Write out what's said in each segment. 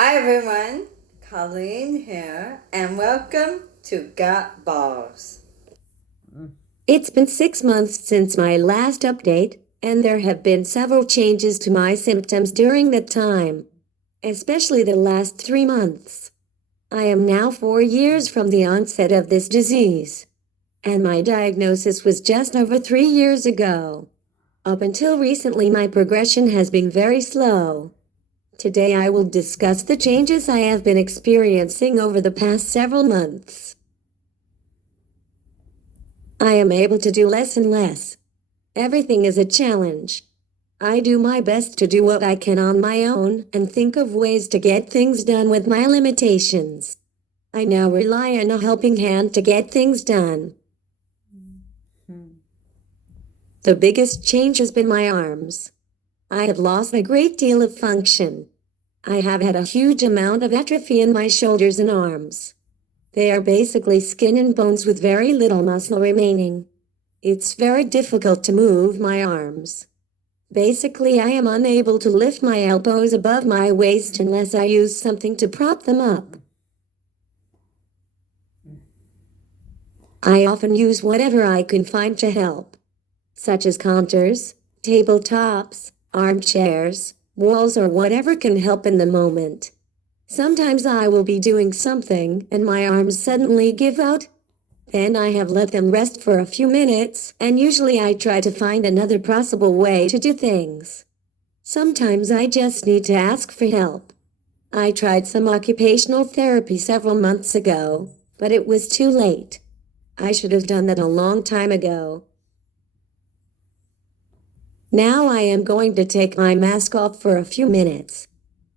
Hi everyone, Colleen here, and welcome to Got Balls. It's been 6 months since my last update, and there have been several changes to my symptoms during that time, especially the last 3 months. I am now 4 years from the onset of this disease, and my diagnosis was just over 3 years ago. Up until recently, my progression has been very slow. Today I will discuss the changes I have been experiencing over the past several months. I am able to do less and less. Everything is a challenge. I do my best to do what I can on my own and think of ways to get things done with my limitations. I now rely on a helping hand to get things done. The biggest change has been my arms. I have lost a great deal of function. I have had a huge amount of atrophy in my shoulders and arms. They are basically skin and bones with very little muscle remaining. It's very difficult to move my arms. Basically, I am unable to lift my elbows above my waist unless I use something to prop them up. I often use whatever I can find to help, such as counters, tabletops, armchairs, walls, or whatever can help in the moment. Sometimes I will be doing something and my arms suddenly give out. Then I have let them rest for a few minutes, and usually I try to find another possible way to do things. Sometimes I just need to ask for help. I tried some occupational therapy several months ago, but it was too late. I should have done that a long time ago. Now I am going to take my mask off for a few minutes.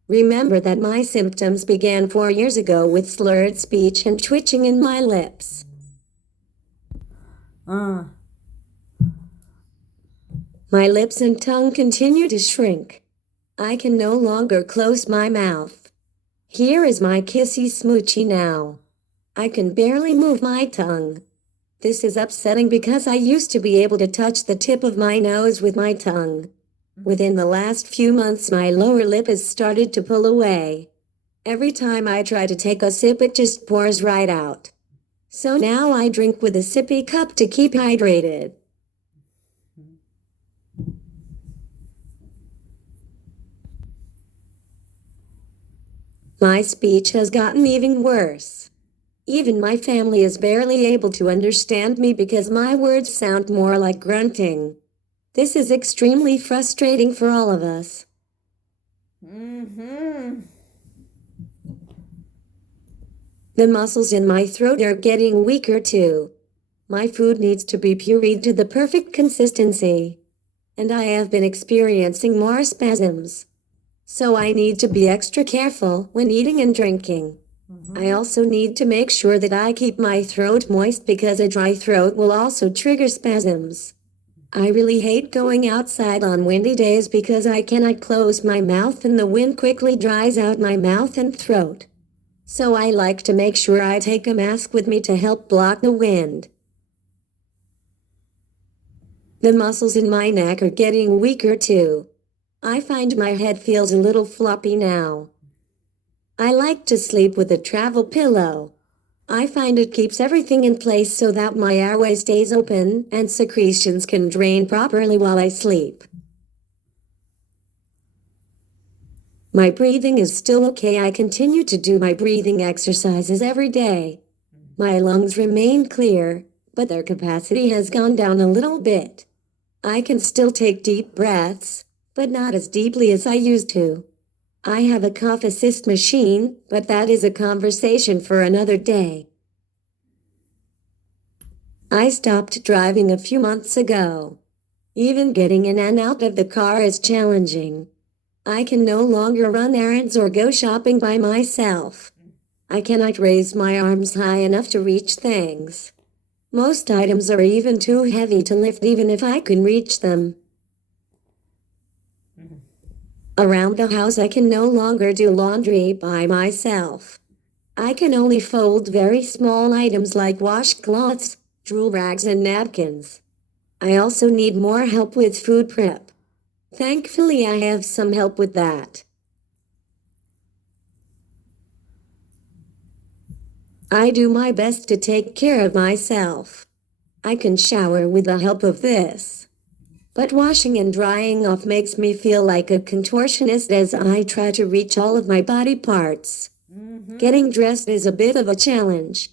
Remember that my symptoms began 4 years ago with slurred speech and twitching in my lips. My lips and tongue continue to shrink. I can no longer close my mouth. Here is my kissy smoochy now. I can barely move my tongue. This is upsetting because I used to be able to touch the tip of my nose with my tongue. Within the last few months, my lower lip has started to pull away. Every time I try to take a sip, it just pours right out. So now I drink with a sippy cup to keep hydrated. My speech has gotten even worse. Even my family is barely able to understand me because my words sound more like grunting. This is extremely frustrating for all of us. The muscles in my throat are getting weaker too. My food needs to be pureed to the perfect consistency. And I have been experiencing more spasms. So I need to be extra careful when eating and drinking. I also need to make sure that I keep my throat moist because a dry throat will also trigger spasms. I really hate going outside on windy days because I cannot close my mouth and the wind quickly dries out my mouth and throat. So I like to make sure I take a mask with me to help block the wind. The muscles in my neck are getting weaker too. I find my head feels a little floppy now. I like to sleep with a travel pillow. I find it keeps everything in place so that my airway stays open and secretions can drain properly while I sleep. My breathing is still okay. I continue to do my breathing exercises every day. My lungs remain clear, but their capacity has gone down a little bit. I can still take deep breaths, but not as deeply as I used to. I have a cough assist machine, but that is a conversation for another day. I stopped driving a few months ago. Even getting in and out of the car is challenging. I can no longer run errands or go shopping by myself. I cannot raise my arms high enough to reach things. Most items are even too heavy to lift even if I can reach them. Around the house, I can no longer do laundry by myself. I can only fold very small items like washcloths, drool rags, and napkins. I also need more help with food prep. Thankfully, I have some help with that. I do my best to take care of myself. I can shower with the help of this. But washing and drying off makes me feel like a contortionist as I try to reach all of my body parts. Getting dressed is a bit of a challenge.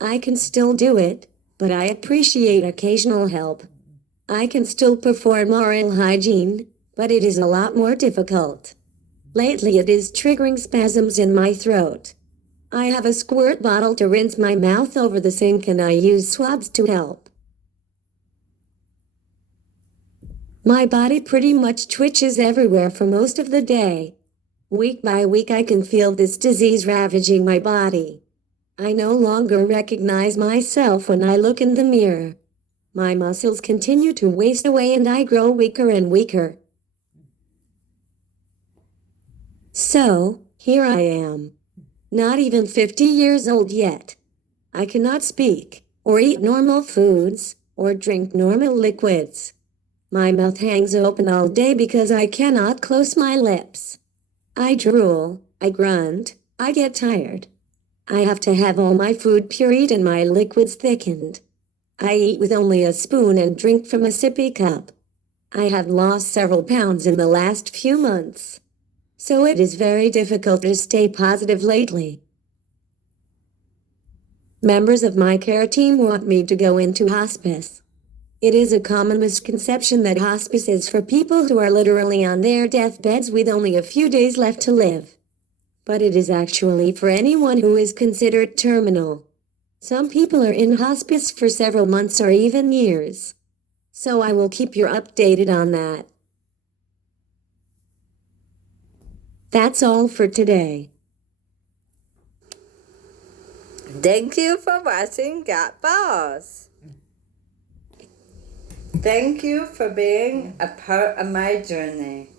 I can still do it, but I appreciate occasional help. I can still perform oral hygiene, but it is a lot more difficult. Lately it is triggering spasms in my throat. I have a squirt bottle to rinse my mouth over the sink and I use swabs to help. My body pretty much twitches everywhere for most of the day. Week by week I can feel this disease ravaging my body. I no longer recognize myself when I look in the mirror. My muscles continue to waste away and I grow weaker and weaker. So, here I am. Not even 50 years old yet. I cannot speak, or eat normal foods, or drink normal liquids. My mouth hangs open all day because I cannot close my lips. I drool, I grunt, I get tired. I have to have all my food pureed and my liquids thickened. I eat with only a spoon and drink from a sippy cup. I have lost several pounds in the last few months. So it is very difficult to stay positive lately. Members of my care team want me to go into hospice. It is a common misconception that hospice is for people who are literally on their deathbeds with only a few days left to live. But it is actually for anyone who is considered terminal. Some people are in hospice for several months or even years. So I will keep you updated on that. That's all for today. Thank you for watching Got Balls. Thank you for being a part of my journey.